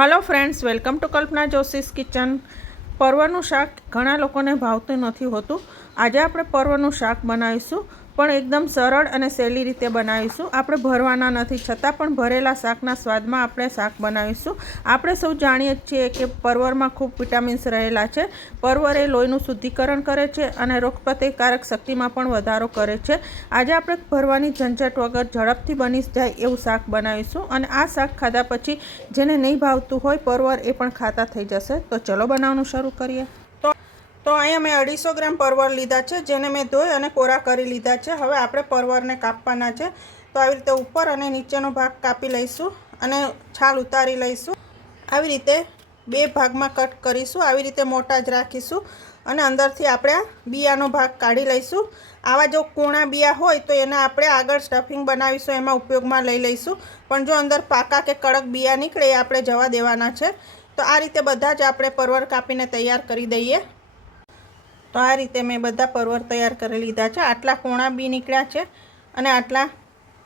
Hello friends, welcome to Kalpana Joshi's kitchen. परवरનું શાક ઘણા લોકોને ભાવતું નથી હોતું। આજે આપણે પરવરનું શાક બનાવીશું, પણ એકદમ સરળ અને સહેલી રીતે બનાવીશું। આપણે ભરવાના નથી, છતાં પણ ભરેલા શાકના સ્વાદમાં આપણે શાક બનાવીશું। આપણે સૌ જાણીએ છીએ કે પરવરમાં ખૂબ વિટામિન્સ રહેલા છે। પરવર એ લોહીનું શુદ્ધિકરણ કરે છે અને રોગપ્રતિકારક શક્તિમાં પણ વધારો કરે છે। આજે આપણે ભરવાની ઝંઝટ વગર ઝડપથી બની જાય એવું શાક બનાવીશું, અને આ શાક ખાધા પછી જેને નહીં ભાવતું હોય પરવર, એ પણ ખાતા થઈ જશે। તો ચલો બનાવવાનું શરૂ કરીએ। તો અહીંયા મેં 250 ગ્રામ પરવર લીધા છે, જેને મેં ધોઈ અને કોરા કરી લીધા છે। હવે આપણે પરવરને કાપવાના છે। તો આવી રીતે ઉપર અને નીચેનો ભાગ કાપી લઈશું અને છાલ ઉતારી લઈશું। આવી રીતે બે ભાગમાં કટ કરીશું। આવી રીતે મોટા જ રાખીશું અને અંદરથી આપણે આ બિયાનો ભાગ કાઢી લઈશું। આવા જો કૂણા બિયા હોય તો એને આપણે આગળ સ્ટફિંગ બનાવીશું એમાં ઉપયોગમાં લઈ લઈશું, પણ જો અંદર પાકા કે કડક બિયા નીકળે એ આપણે જવા દેવાના છે। તો આ રીતે બધા જ આપણે પરવર કાપીને તૈયાર કરી દઈએ। તો આ રીતે મેં બધા પરવર તૈયાર કરી લીધા છે। આટલા કોણા બી નીકળ્યા છે અને આટલા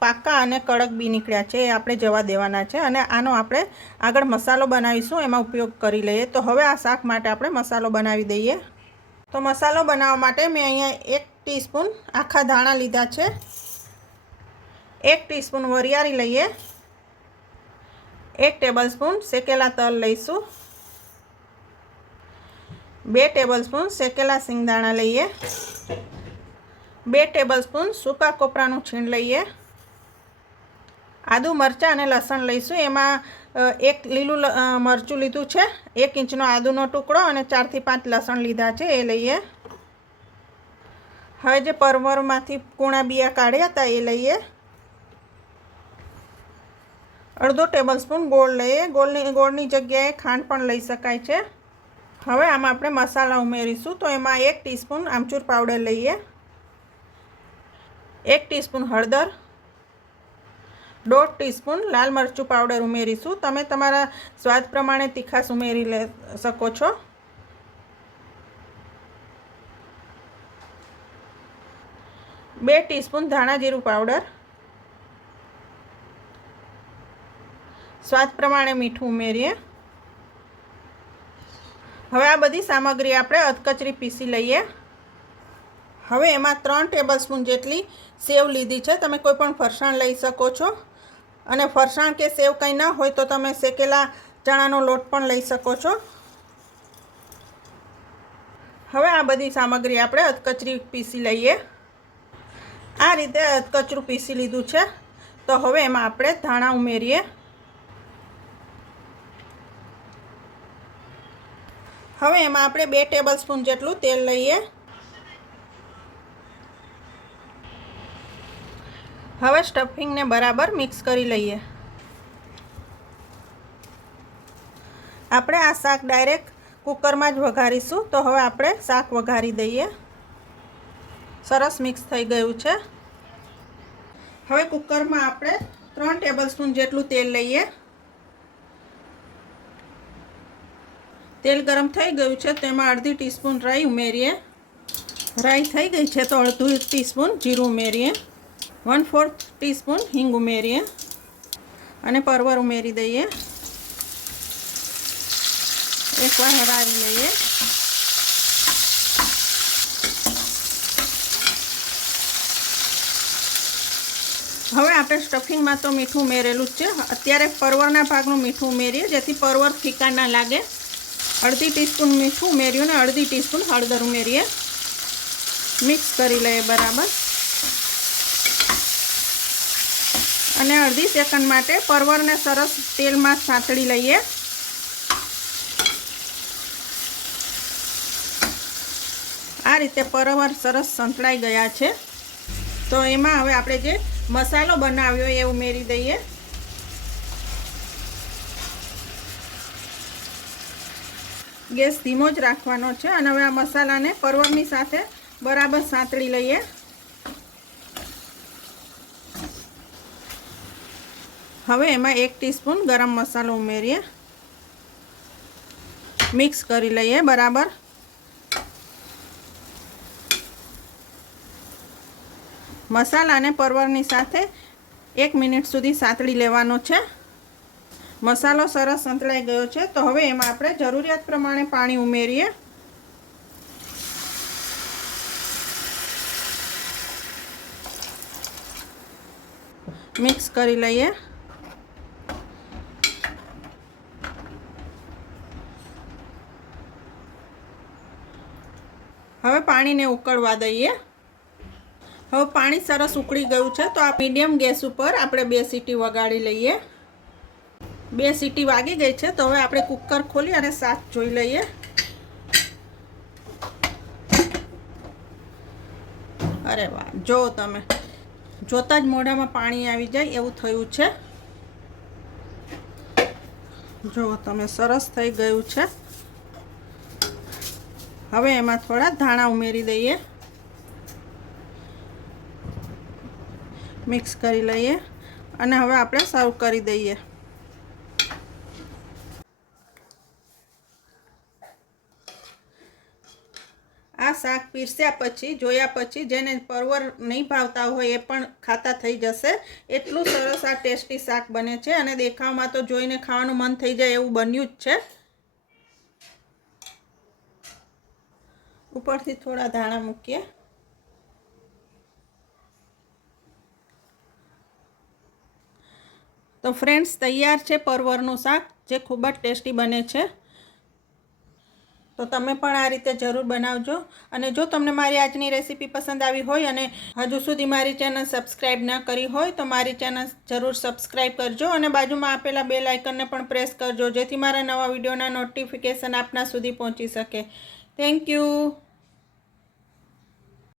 પાકા અને કડક બી નીકળ્યા છે, એ આપણે જવા દેવાના છે। અને આનો આપણે આગળ મસાલો બનાવીશું, એમાં ઉપયોગ કરી લઈએ। તો હવે આ શાક માટે આપણે મસાલો બનાવી દઈએ। તો મસાલો બનાવવા માટે મેં અહીંયા 1 ટીસ્પૂન આખા ધાણા લીધા છે, 1 ટીસ્પૂન વરિયાળી લઈએ, 1 ટેબલસ્પૂન શેકેલા તલ લઈશું, 2 ટેબલસ્પૂન શેકેલા સિંગદાણા લઈએ, 2 ટેબલસ્પૂન સૂકા કોપરાનું છીણ લઈએ, આદુ મરચાં અને લસણ લઈશું। એમાં 1 લીલું મરચું લીધું છે, 1 ઇંચનો આદુનો ટુકડો અને 4 થી 5 લસણ લીધા છે, એ લઈએ। હવે જે પરવરમાંથી કૂણા બિયા કાઢ્યા હતા એ લઈએ। અડધો ટેબલસ્પૂન ગોળ લઈએ, ગોળની જગ્યાએ ખાંડ પણ લઈ શકાય છે। હવે આમાં આપણે મસાલા ઉમેરીશું। તો એમાં 1 ટીસ્પૂન આમચૂર પાવડર લઈએ, 1 ટીસ્પૂન હળદર, 1/2 ટીસ્પૂન લાલ મરચું પાવડર ઉમેરીશું। તમે તમારા સ્વાદ પ્રમાણે તીખાશ ઉમેરી શકો છો। બે ટીસ્પૂન ધાણા જીરું પાવડર, સ્વાદ પ્રમાણે મીઠું ઉમેરીએ। હવે આ બધી સામગ્રી આપણે અધકચરી પીસી લઈએ। હવે એમાં 3 ટેબલસ્પૂન જેટલી સેવ લીધી છે, તમે કોઈ પણ ફરસાણ લઈ શકો છો, અને ફરસાણ કે સેવ કંઈ ના હોય તો તમે શેકેલા ચણાનો લોટ પણ લઈ શકો છો। હવે આ બધી સામગ્રી આપણે અધકચરી પીસી લઈએ। આ રીતે અધકચરું પીસી લીધું છે। તો હવે એમાં આપણે ધાણા ઉમેરીએ। હવે એમાં આપણે 2 ટેબલસ્પૂન જેટલું તેલ લઈએ। હવે સ્ટફિંગને બરાબર મિક્સ કરી લઈએ। આપણે આ શાક ડાયરેક્ટ કુકરમાં જ વઘારીશું। તો હવે આપણે શાક વઘારી દઈએ। સરસ મિક્સ થઈ ગયું છે। હવે કુકરમાં આપણે 3 ટેબલસ્પૂન જેટલું તેલ લઈએ। તેલ ગરમ થઈ ગયું છે તો એમાં અડધી ટીસ્પૂન રાઈ ઉમેરીએ। રાઈ થઈ ગઈ છે તો અડધું ટીસ્પૂન જીરું ઉમેરીએ, 1/4 ટીસ્પૂન હિંગ ઉમેરીએ અને પરવર ઉમેરી દઈએ। એકવાર હલાવી લઈએ। હવે આપણે સ્ટફિંગમાં તો મીઠું ઉમેરેલું જ છે, અત્યારે પરવરના ભાગનું મીઠું ઉમેરીએ, જેથી પરવર ફીકા ના લાગે। અડધી ટીસ્પૂન મીઠું ઉમેર્યું અને અડધી ટીસ્પૂન હળદર ઉમેરીએ। મિક્સ કરી લઈએ બરાબર, અને અડધી સેકન્ડ માટે પરવરને સરસ તેલમાં સાંતળી લઈએ। આ રીતે પરવર સરસ સંતળાઈ ગયા છે। તો એમાં હવે આપણે જે મસાલો બનાવ્યો એ ઉમેરી દઈએ। ગેસ ધીમો જ રાખવાનો છે, અને હવે આ મસાલાને પરવરની સાથે બરાબર સાંતળી લઈએ। હવે એમાં 1 ટીસ્પૂન ગરમ મસાલો ઉમેરીએ, મિક્સ કરી લઈએ બરાબર। મસાલાને પરવરની સાથે 1 મિનિટ સુધી સાંતળી લેવાનો છે। મસાલો સરસ સંતળાઈ ગયો છે. તો હવે એમાં આપણે જરૂરિયાત પ્રમાણે પાણી ઉમેરીએ. મિક્સ કરી લઈએ. હવે પાણીને ઉકળવા દઈએ. હવે પાણી સરસ ઉકળી ગયું છે. તો આ મીડિયમ ગેસ ઉપર આપણે 2 સીટી વગાડી લઈએ. 2 સીટી વાગી ગઈ છે. તો હવે આપણે કુકર ખોલી અને શાક જોઈ લઈએ. અરે વાહ, જો તમે જોતા જ મોઢામાં પાણી આવી જાય એવું થયું છે. જો તમે સરસ થઈ ગયું છે. હવે એમાં થોડા ધાણા ઉમેરી દઈએ. મિક્સ કરી લઈએ અને હવે આપણે સર્વ કરી દઈએ. આ શાક પીરસ્યા પછી જોયા પછી જેને પરવર નહીં ભાવતા હોય એ પણ ખાતા થઈ જશે. એટલું સરસ આ ટેસ્ટી શાક બને છે અને દેખાવમાં તો જોઈને ખાવાનું મન થઈ જાય એવું બન્યું જ છે. ઉપરથી થોડા ધાણા મૂકીએ. તો ફ્રેન્ડ્સ, તૈયાર છે પરવરનું શાક, જે ખૂબ જ ટેસ્ટી બને છે. તો તમે પણ આ રીતે જરૂર બનાવજો. અને જો તમને મારી આજની રેસીપી પસંદ આવી હોય અને હજુ સુધી મારી ચેનલ સબસ્ક્રાઈબ ન કરી હોય તો મારી ચેનલ જરૂર સબસ્ક્રાઈબ કરજો અને બાજુમાં આપેલા બેલ આઇકનને પણ પ્રેસ કરજો, જેથી મારા નવા વિડીયોના નોટિફિકેશન આપના સુધી પહોંચી શકે. Thank you.